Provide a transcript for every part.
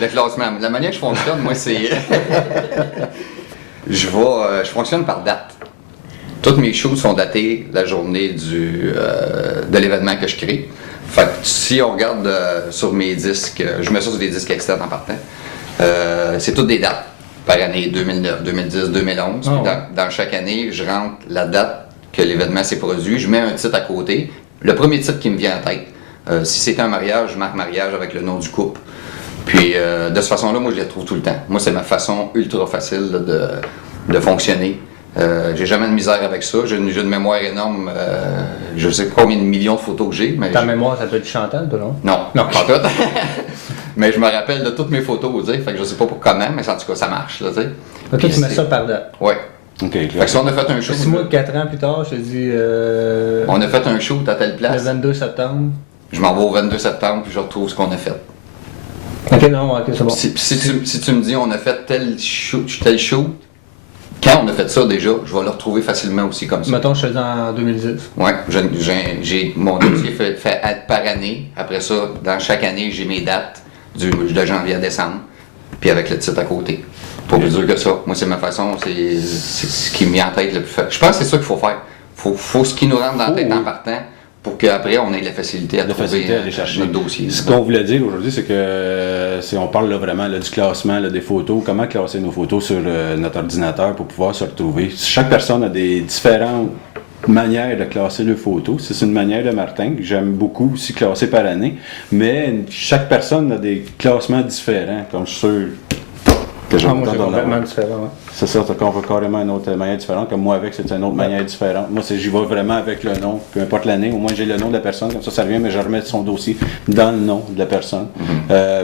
Le classement. La manière que je fonctionne, moi, c'est... je fonctionne par date. Toutes mes shows sont datés la journée de l'événement que je crée. Fait que si on regarde sur mes disques, je mets ça sur des disques externes en partant, c'est toutes des dates par année, 2009, 2010, 2011. Puis dans chaque année, je rentre la date que l'événement s'est produit, je mets un titre à côté, le premier titre qui me vient en tête. Si c'était un mariage, je marque mariage avec le nom du couple. Puis de cette façon-là, moi je les trouve tout le temps. Moi, c'est ma façon ultra facile là, de fonctionner. J'ai jamais de misère avec ça. J'ai une mémoire énorme. Je sais pas combien de millions de photos que j'ai. Mais ta mémoire, ça peut être Chantal, toi, non? Non, pas tout. Mais je me rappelle de toutes mes photos, tu sais. Fait que je sais pas pour comment, mais en tout cas, ça marche, là, tu sais. Toi, tu mets ça par date. Ouais. Okay, fait que si on a fait un show... 6 mois, 4 ans plus tard, je te dis... on a fait un shoot à telle place. Le 22 septembre. Je m'en vais au 22 septembre, puis je retrouve ce qu'on a fait. Ok, non, ok, c'est bon. Si tu me dis on a fait tel show, quand on a fait ça déjà, je vais le retrouver facilement aussi comme ça. Mettons, je faisais en 2010. Oui, j'ai mon dossier fait par année. Après ça, dans chaque année, j'ai mes dates de janvier à décembre, puis avec le titre à côté. Pas plus dur que ça. Moi, c'est ma façon, c'est ce qui me met en tête le plus fort. Je pense que c'est ça qu'il faut faire. Faut ce qui nous rentre dans la tête en partant, pour qu'après, on ait la facilité à trouver aller chercher notre dossier. Ce qu'on voulait dire aujourd'hui, c'est que on parle là, vraiment là, du classement là, des photos, comment classer nos photos sur notre ordinateur pour pouvoir se retrouver. Chaque personne a des différentes manières de classer leurs photos. C'est une manière de Martin que j'aime beaucoup aussi classer par année, mais chaque personne a des classements différents, comme je suis sûr que j'ai complètement différent. Ouais. C'est ça, qu'on veut carrément une autre manière différente. Comme moi, avec, c'est une autre manière différente. Moi, j'y vais vraiment avec le nom, peu importe l'année. Au moins, j'ai le nom de la personne, comme ça revient, mais je remets son dossier dans le nom de la personne.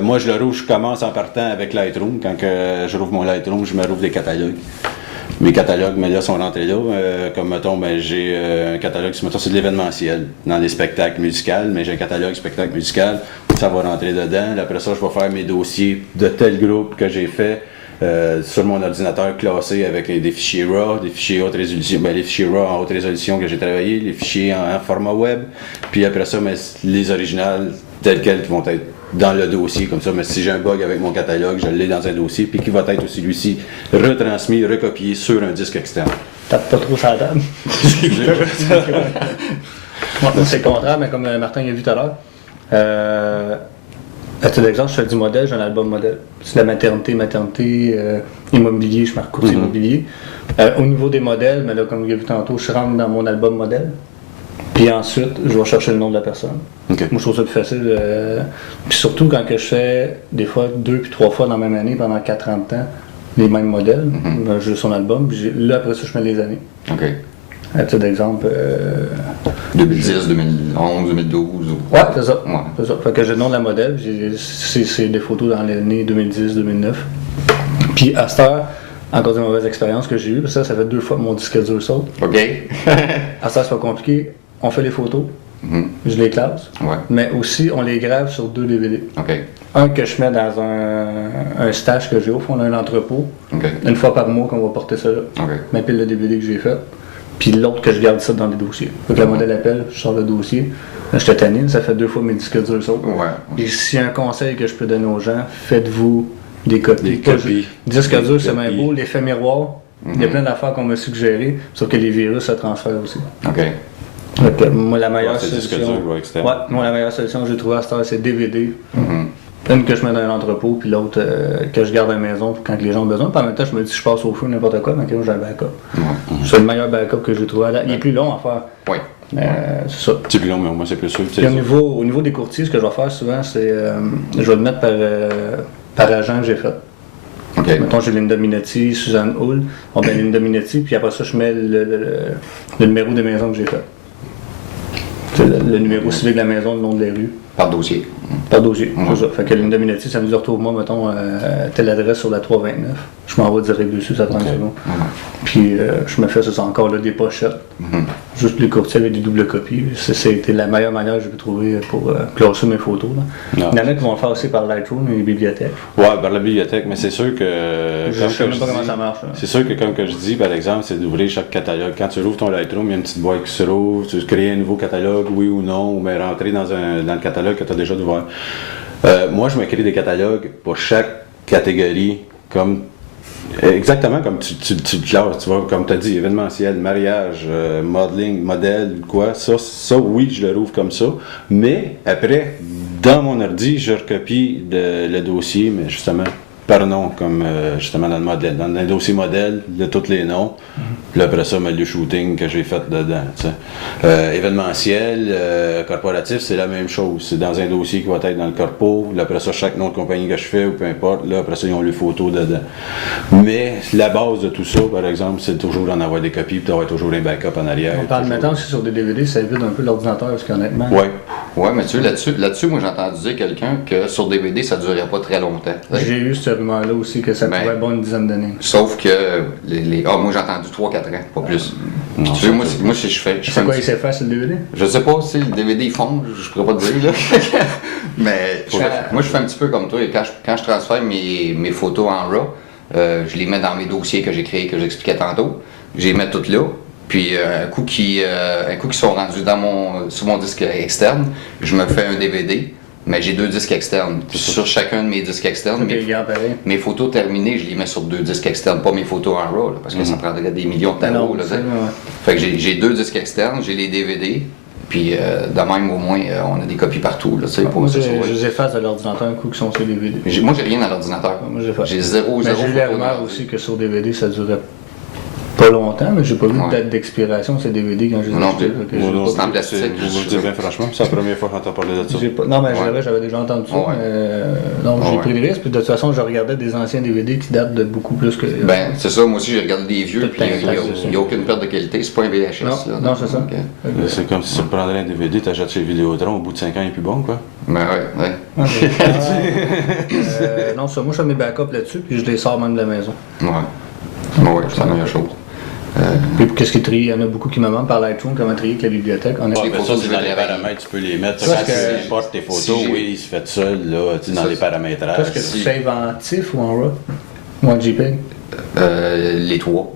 Moi, je commence en partant avec Lightroom. Quand je rouvre mon Lightroom, je me rouvre des catalogues. Mes catalogues, mais là, sont rentrés là. Comme, mettons, j'ai un catalogue, mettons, c'est de l'événementiel, dans les spectacles musicaux, mais j'ai un catalogue spectacle musical, ça va rentrer dedans. Après ça, je vais faire mes dossiers de tel groupe que j'ai fait. Sur mon ordinateur classé avec des fichiers RAW, des fichiers haute résolution, les fichiers RAW en haute résolution que j'ai travaillé, les fichiers en format web, puis après ça, les originales telles quelles qui vont être dans le dossier comme ça, mais si j'ai un bug avec mon catalogue, je l'ai dans un dossier, puis qui va être aussi lui-ci retransmis, recopié sur un disque externe. Tape pas trop sur la table. Moi, c'est le contraire, mais comme Martin l'a vu tout à l'heure. À titre d'exemple, je fais du modèle, j'ai un album modèle. C'est la maternité, immobilier, je marque courtier immobilier. Au niveau des modèles, mais là, comme vous l'avez vu tantôt, je rentre dans mon album modèle. Puis ensuite, je vais chercher le nom de la personne. Okay. Moi, je trouve ça plus facile. Puis surtout quand je fais des fois 2 puis 3 fois dans la même année, pendant 4 ans de temps, les mêmes modèles, j'ai son album, puis là, après ça, je mets les années. OK. À titre d'exemple... 2010, 2011, 2012. Ouais, c'est ça. Ouais. C'est ça. Fait que j'ai le nom de la modèle, c'est des photos dans l'année 2010, 2009. Puis à cette heure, encore des mauvaises expériences que j'ai eues, parce que ça fait 2 fois que mon disque dur saute. OK. À cette heure, c'est pas compliqué. On fait les photos, je les classe, mais aussi on les grave sur 2 DVD. OK. Un que je mets dans un stage que j'ai au fond, on a un entrepôt. OK. Une fois par mois qu'on va porter ça là. OK. Ma pile de DVD que j'ai fait. Puis l'autre que je garde ça dans des dossiers. Fait que le modèle appelle, je sors le dossier. Là, je te tannine, ça fait 2 fois mes disques durs sautent. Ouais. Puis s'il y a un conseil que je peux donner aux gens, faites-vous des copies. Des copies. Disque dur, c'est bien beau. L'effet miroir, il y a plein d'affaires qu'on m'a suggéré, sauf que les virus se transfèrent aussi. OK. Donc, moi, la meilleure disque solution. dur, externe. Ouais, moi, la meilleure solution que j'ai trouvée à cette heure, c'est DVD. Une que je mets dans un entrepôt, puis l'autre que je garde à la maison quand les gens ont besoin. Puis en même temps, je me dis, je passe au feu, n'importe quoi, mais j'ai un backup. C'est le meilleur backup que j'ai trouvé. Il est plus long à faire. Oui. C'est ça. C'est plus long, mais moi, c'est plus sûr. Puis au niveau des courtiers, ce que je vais faire souvent, c'est je vais le mettre par agent que j'ai fait. OK. Mettons, j'ai Linda Minetti, Suzanne Hull, Linda Minetti, puis après ça, je mets le numéro des maisons que j'ai fait. C'est le numéro civique de la maison, le nom de la rue. Par dossier. Par dossier, c'est ça. Fait que Linda Minetti, ça me dit retrouve-moi, mettons, telle adresse sur la 329. Je m'en vais direct dessus, ça prend une seconde. Puis je me fais ça encore là, des pochettes. Juste les courtiers avec des doubles copies. C'était la meilleure manière que j'ai pu trouver pour classer mes photos. Là. Il y en a qui vont le faire aussi par Lightroom et les bibliothèques. Ouais, par la bibliothèque, mais c'est sûr que. Je sais même pas comment ça marche. C'est sûr que, comme que je dis, par exemple, c'est d'ouvrir chaque catalogue. Quand tu rouvres ton Lightroom, il y a une petite boîte qui se rouvre, tu crées un nouveau catalogue, oui ou non, ou bien rentrer dans le catalogue que tu as déjà ouvert. Moi, je me crée des catalogues pour chaque catégorie, comme exactement comme tu le classes, tu vois, comme tu as dit, événementiel, mariage, modeling, modèle, quoi, ça, oui, je le rouvre comme ça, mais après, dans mon ordi, je recopie le dossier, mais justement, par nom, comme justement dans le modèle, dans le dossier modèle, de tous les noms, puis après ça, le shooting que j'ai fait dedans, tu sais. Événementiel, corporatif, c'est la même chose, c'est dans un dossier qui va être dans le corpo, là, après ça, chaque nom de compagnie que je fais, ou peu importe, là, après ça, ils ont les photos dedans. Mais la base de tout ça, par exemple, c'est toujours d'en avoir des copies, puis d'avoir toujours un backup en arrière. On parle maintenant aussi sur des DVD, ça évite un peu l'ordinateur, parce qu'honnêtement... Ouais, mais tu sais, là-dessus, moi j'ai entendu dire quelqu'un que sur DVD, ça ne durait pas très longtemps. J'ai eu cette rumeur-là aussi, que ça pourrait être bon une dizaine d'années. Sauf que moi j'ai entendu 3-4 ans, pas plus. Tu sais, moi si je fais... C'est quoi, il s'efface sur le DVD? Je sais pas si le DVD ils font, je pourrais pas te dire, là. Mais moi je fais un petit peu comme toi, et quand je transfère mes photos en RAW, je les mets dans mes dossiers que j'ai créés, que j'expliquais tantôt. Je les mets toutes là. Puis un coup qu'ils sont rendus sur mon disque externe, je me fais un DVD, mais j'ai 2 disques externes. Puis sur chacun de mes disques externes, mes photos terminées, je les mets sur 2 disques externes, pas mes photos en RAW, là, parce que ça prendrait des millions de tarots. Fait que j'ai 2 disques externes, j'ai les DVD, puis de même au moins on a des copies partout. Là, moi, je les efface de l'ordinateur un coup qui sont sur DVD. Moi j'ai rien dans l'ordinateur. J'ai zéro. J'ai eu la rumeur aussi que sur DVD ça durait pas longtemps, mais j'ai pas vu de date d'expiration de ces DVD quand je les ai achetés. C'est en plastique. Je vous le dis bien franchement, c'est la première fois qu'on t'en parlait de ça. Non, mais j'avais déjà entendu ça. Donc j'ai pris le risque, puis de toute façon, je regardais des anciens DVD qui datent de beaucoup plus que. Ben, c'est ça, moi aussi, j'ai regardé des vieux, puis il n'y a aucune perte de qualité, c'est pas un VHS. Non, c'est ça. C'est comme si tu prendrais un DVD, t'achètes chez Vidéotron, au bout de 5 ans, il est plus bon, quoi. Ben ouais. Non, ça, moi, je fais mes backups là-dessus, puis je les sors même de la maison. Ouais, c'est la meilleure chose. Puis qu'est-ce qui trie? Il y en a beaucoup qui me demandent par l'iTunes comment trier avec la bibliothèque. Ça, c'est dans les paramètres, tu peux les mettre. Quand tu importes tes photos, oui, il se fait seul, là, dans les paramétrages. Est-ce que tu saves en TIFF ou en RAW? Ou en JPEG? Les 3.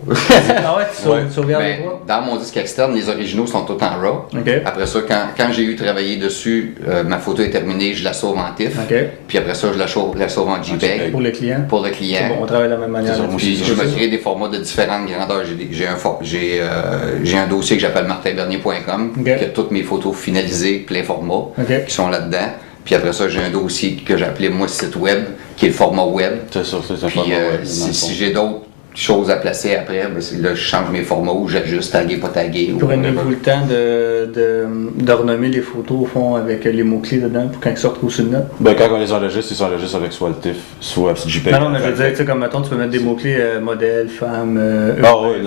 Ah ouais, tu sauvegardes les 3? Dans mon disque externe, les originaux sont tous en RAW. Après ça, quand j'ai eu travaillé dessus, ma photo est terminée, je la sauve en TIFF. Puis après ça, je la sauve en JPEG. Pour le client? Pour le client. Bon, on travaille de la même manière. Puis je me crée des formats de différentes grandeurs. J'ai un dossier que j'appelle martinbernier.com, qui a toutes mes photos finalisées, plein format, qui sont là-dedans. Puis après ça, j'ai un dossier que j'ai appelé moi site web, qui est le format web. C'est ça, c'est un format web. Si j'ai d'autres choses à placer après, ben là, je change mes formats ou j'ajuste, tagué, pas tagué. Prenez-vous le temps de renommer les photos au fond avec les mots-clés dedans pour quand ils se retrouvent sur le net? Ben, quand on les enregistre, ils s'enregistrent avec soit le TIFF, soit JPEG. Non, mais je veux dire, tu sais, comme mettons, tu peux mettre des mots-clés modèle, femme, oui,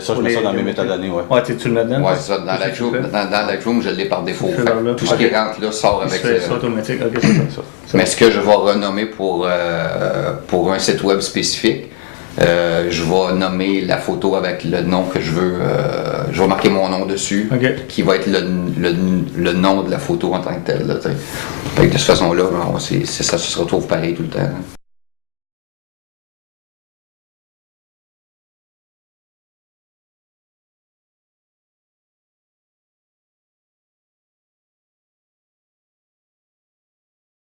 ça, je mets ça dans mes métadonnées, ouais. Tu le mets dedans? Ouais, c'est ça. Dans Lightroom, je l'ai par défaut. Tout ce qui rentre là sort avec ça. C'est automatique, ok, c'est ça. Mais ce que je vais renommer pour un site web spécifique, je vais nommer la photo avec le nom que je veux. Je vais marquer mon nom dessus, qui va être le nom de la photo en tant que tel. Là, de cette façon-là, ça se retrouve pareil tout le temps.